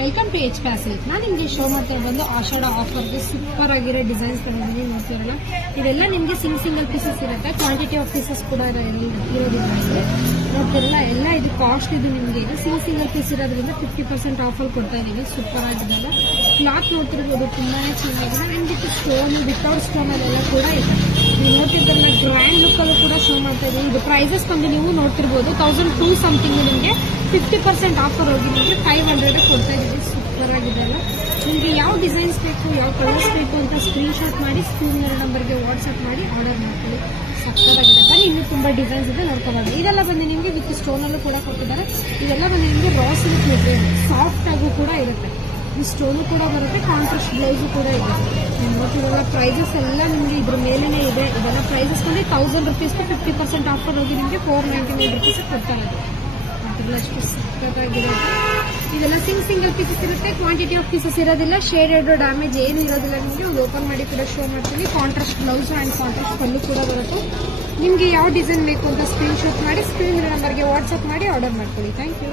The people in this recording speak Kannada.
Welcome to H ಪ್ಯಾಸಿಲ್. ನಾನು ನಿಮಗೆ ಶೋ ಮಾಡ್ತಾ ಬಂದು ಆಷಾಢ ಆಫರ್ಗೆ ಸೂಪರ್ ಆಗಿರೋ ಡಿಸೈನ್ಸ್ ಗಳಿದ್ದೀನಿ ನೋಡ್ತಿರಲ್ಲ. ಇವೆಲ್ಲ ನಿಮಗೆ ಸಿಂಗಲ್ ಪೀಸಸ್ ಇರುತ್ತೆ, ಕ್ವಾಂಟಿಟಿ ಆಫ್ ಪೀಸಸ್ ಕೂಡ ಇರೋದಿಲ್ಲ. ನೋಡ್ತಿರಲ್ಲ, ಎಲ್ಲ ಇದು ಕಾಸ್ಟ್ ಇದು ನಿಮಗೆ ಸಿಂಗಲ್ ಪೀಸ್ ಇರೋದ್ರಿಂದ 50% ಆಫರ್ ಕೊಡ್ತಾ ಇದೀವಿ. ಸೂಪರ್ ಆಗಿದೆಲ್ಲ ಕ್ಲಾತ್ ನೋಡ್ತಿರ್ಬೋದು, ತುಂಬಾನೇ ಚೆನ್ನಾಗಿದೆ. And with stone, without stone ಅಲ್ಲೆಲ್ಲ ಕೂಡ ಇದೆ. ನೀವು ನೋಡ್ತಿದ್ರಲ್ಲ, ಗ್ರ್ಯಾಂಡ್ ಲುಕ್ ಅಲ್ಲೂ ಕೂಡ ಶೋ ಮಾಡ್ತಾ ಇದೀವಿ. ಇದು ಪ್ರೈಸಸ್ ಬಂದು ನೀವು ನೋಡ್ತಿರ್ಬೋದು 1002 ಸಮಥಿಂಗ್. ನಿಮಗೆ 50% ಆಫರ್ ಹೋಗಿ ನಿಮಗೆ 500 ಕೊಡ್ತಾ ಇದೀವಿ. ಸೂಪರ್ ಆಗಿದೆ ಅಲ್ಲ. ನಿಮಗೆ ಯಾವ ಡಿಸೈನ್ಸ್ ಬೇಕು, ಯಾವ ಕಲರ್ಸ್ ಬೇಕು ಅಂತ ಸ್ಕ್ರೀನ್ ಶಾಟ್ ಮಾಡಿ ಸ್ಕ್ರೀನ್ ನಂಬರ್ಗೆ ವಾಟ್ಸ್ಆಪ್ ಮಾಡಿ ಆರ್ಡರ್ ಮಾಡ್ಕೊಳ್ಳಿ. ಸಕ್ಕತ್ತಾಗಿದೆ. ಬನ್ನಿ, ಇನ್ನೂ ತುಂಬಾ ಡಿಸೈನ್ಸ್ ಇದೆ, ನೋಡ್ಕೋಬಹುದು. ಇದೆಲ್ಲ ಬಂದು ನಿಮಗೆ ವಿತ್ ಸ್ಟೋನ್ ಅಲ್ಲೂ ಕೂಡ ಕೊಟ್ಟಿದ್ದಾರೆ. ಇದೆಲ್ಲ ಬಂದು ನಿಮಗೆ ರಾ ಸಿಲ್ಕ್ ಮೆಟೀರಿಯಲ್, ಸಾಫ್ಟ್ ಆಗು ಕೂಡ ಇರುತ್ತೆ. ಈ ಸ್ಟೋನು ಕೂಡ ಬರುತ್ತೆ, ಕಾಂಟ್ರಾಸ್ಟ್ ಬ್ಲೌಸ್ ಕೂಡ ಇದೆ. ನೀವು ನೋಡ್ತಿರಲ್ಲ, ಪ್ರೈಸಸ್ ಎಲ್ಲ ನಿಮಗೆ ಇದ್ರ ಮೇಲೇನೆ ಇದೆ. ಇದೆಲ್ಲ ಪ್ರೈಸಸ್ ಬಂದು 1000 rupeesಗೆ 50% ಆಫರ್ ಹೋಗಿ ನಿಮಗೆ 499 rupees ಕೊಡ್ತಾ ಇದೆ. ಅಷ್ಟು ಸಕ್ಕತ್ತಾಗಿದೆ. ಇದೆಲ್ಲ ಸಿಂಗಲ್ ಪೀಸಸ್ ಇರುತ್ತೆ, ಕ್ವಾಂಟಿಟಿ ಆಫ್ ಪೀಸಸ್ ಇರೋದಿಲ್ಲ, ಶೇಡೆಡ್ ಡ್ಯಾಮೇಜ್ ಏನು ಇರೋದಿಲ್ಲ. ನಿಮಗೆ ಒಂದು ಓಪನ್ ಮಾಡಿ ಕೂಡ ಶೋ ಮಾಡ್ತೀವಿ. Contrast blouse and contrast pallu ಕೂಡ ಬರುತ್ತೆ. ನಿಮಗೆ ಯಾವ ಡಿಸೈನ್ ಬೇಕು ಅಂತ ಸ್ಕ್ರೀನ್ ಶಾಟ್ ಮಾಡಿ ಸ್ಕ್ರೀನ್ ನಂಬರ್ಗೆ ವಾಟ್ಸ್ಆಪ್ ಮಾಡಿ ಆರ್ಡರ್ ಮಾಡ್ಕೊಳ್ಳಿ. Thank you.